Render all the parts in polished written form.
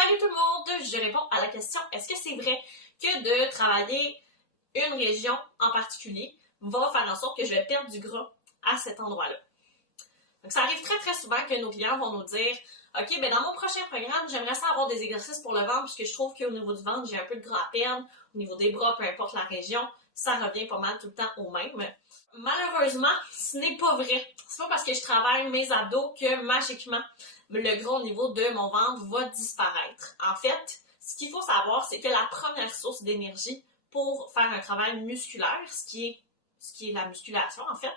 Salut tout le monde! Je réponds à la question, est-ce que c'est vrai que de travailler une région en particulier va faire en sorte que je vais perdre du gras à cet endroit-là? Donc, ça arrive très souvent que nos clients vont nous dire, OK, ben dans mon prochain programme, j'aimerais ça avoir des exercices pour le ventre puisque je trouve qu'au niveau du ventre, j'ai un peu de gras à perdre. Au niveau des bras, peu importe la région, ça revient pas mal tout le temps au même. Malheureusement, ce n'est pas vrai. C'est pas parce que je travaille mes abdos que magiquement, le gras au niveau de mon ventre va disparaître. En fait, ce qu'il faut savoir, c'est que la première source d'énergie pour faire un travail musculaire, ce qui est la musculation en fait,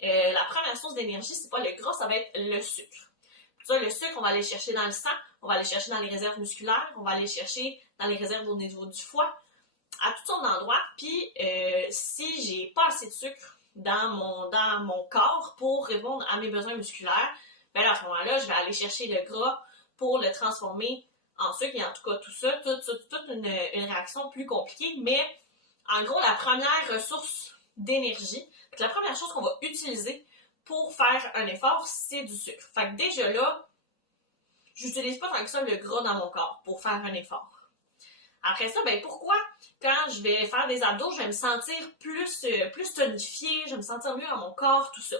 la première source d'énergie, c'est pas le gras, ça va être le sucre. Ça, le sucre, on va aller chercher dans le sang, on va aller chercher dans les réserves musculaires, on va aller chercher dans les réserves au niveau du foie, à toutes sortes d'endroits. Puis, si j'ai pas assez de sucre dans mon corps pour répondre à mes besoins musculaires, ben là, à ce moment-là, je vais aller chercher le gras pour le transformer en sucre. Et en tout cas, tout ça, toute une réaction plus compliquée. Mais, en gros, la première ressource d'énergie, la première chose qu'on va utiliser pour faire un effort, c'est du sucre. Fait que déjà là, j'utilise pas tant que ça le gras dans mon corps pour faire un effort. Après ça, ben pourquoi quand je vais faire des abdos, je vais me sentir plus tonifiée, je vais me sentir mieux dans mon corps, tout ça?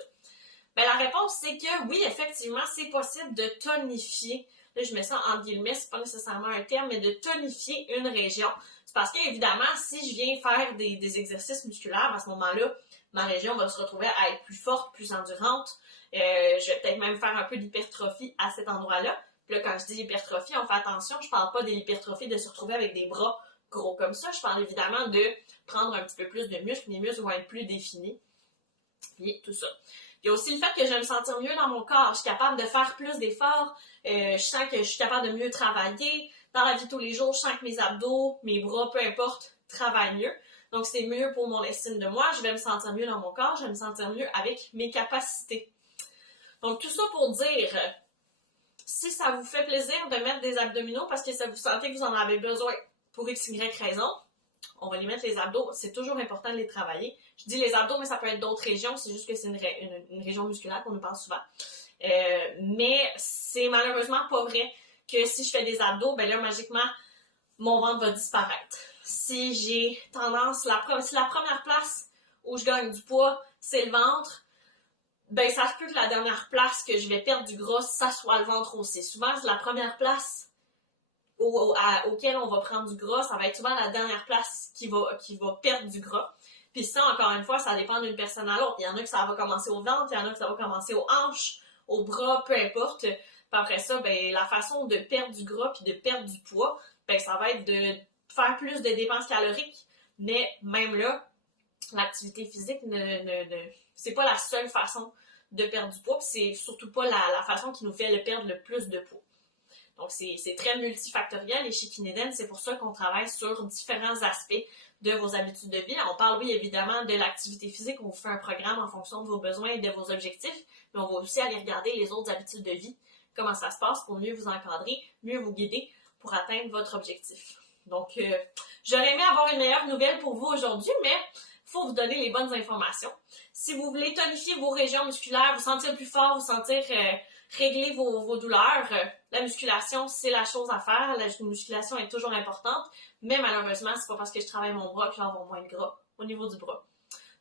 Ben la réponse, c'est que oui, effectivement, c'est possible de tonifier. Là, je mets ça en guillemets, c'est pas nécessairement un terme, mais de tonifier une région. C'est parce qu'évidemment, si je viens faire des exercices musculaires, à ce moment-là, ma région va se retrouver à être plus forte, plus endurante. Je vais peut-être même faire un peu d'hypertrophie à cet endroit-là. Puis là, quand je dis hypertrophie, on fait attention, je parle pas de l'hypertrophie de se retrouver avec des bras gros comme ça. Je parle évidemment de prendre un petit peu plus de muscles. Les muscles vont être plus définis. Puis tout ça. Il y a aussi le fait que je vais me sentir mieux dans mon corps. Je suis capable de faire plus d'efforts. Je sens que je suis capable de mieux travailler. Dans la vie de tous les jours, je sens que mes abdos, mes bras, peu importe, travaillent mieux. Donc, c'est mieux pour mon estime de moi. Je vais me sentir mieux dans mon corps. Je vais me sentir mieux avec mes capacités. Donc, tout ça pour dire, si ça vous fait plaisir de mettre des abdominaux parce que ça vous sentez que vous en avez besoin pour x, y raison, on va les mettre les abdos. C'est toujours important de les travailler. Je dis les abdos, mais ça peut être d'autres régions. C'est juste que c'est une région musculaire qu'on nous parle souvent. Mais c'est malheureusement pas vrai que si je fais des abdos, ben là, magiquement, mon ventre va disparaître. Si j'ai tendance, si la première place où je gagne du poids, c'est le ventre, ben ça se peut que la dernière place que je vais perdre du gras, ça soit le ventre aussi. Souvent, c'est la première place auquel on va prendre du gras, ça va être souvent la dernière place qui va perdre du gras. Puis ça, encore une fois, ça dépend d'une personne à l'autre. Il y en a que ça va commencer au ventre, il y en a que ça va commencer aux hanches, aux bras, peu importe. Puis après ça, ben la façon de perdre du gras puis de perdre du poids, ben ça va être de faire plus de dépenses caloriques. Mais même là, l'activité physique c'est pas la seule façon de perdre du poids, puis c'est surtout pas la façon qui nous fait perdre le plus de poids. Donc, c'est très multifactoriel et chez Kineden, c'est pour ça qu'on travaille sur différents aspects de vos habitudes de vie. On parle, oui, évidemment, de l'activité physique. On vous fait un programme en fonction de vos besoins et de vos objectifs, mais on va aussi aller regarder les autres habitudes de vie, comment ça se passe pour mieux vous encadrer, mieux vous guider pour atteindre votre objectif. Donc, j'aurais aimé avoir une meilleure nouvelle pour vous aujourd'hui, mais il faut vous donner les bonnes informations. Si vous voulez tonifier vos régions musculaires, vous sentir plus fort, vous sentir régler vos douleurs, la musculation, c'est la chose à faire. La musculation est toujours importante, mais malheureusement, c'est pas parce que je travaille mon bras que je vais avoir moins de gras au niveau du bras.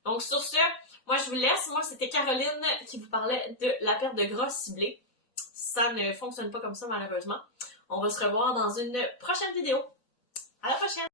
Donc sur ce, moi je vous laisse. Moi, c'était Caroline qui vous parlait de la perte de gras ciblée. Ça ne fonctionne pas comme ça, malheureusement. On va se revoir dans une prochaine vidéo. À la prochaine!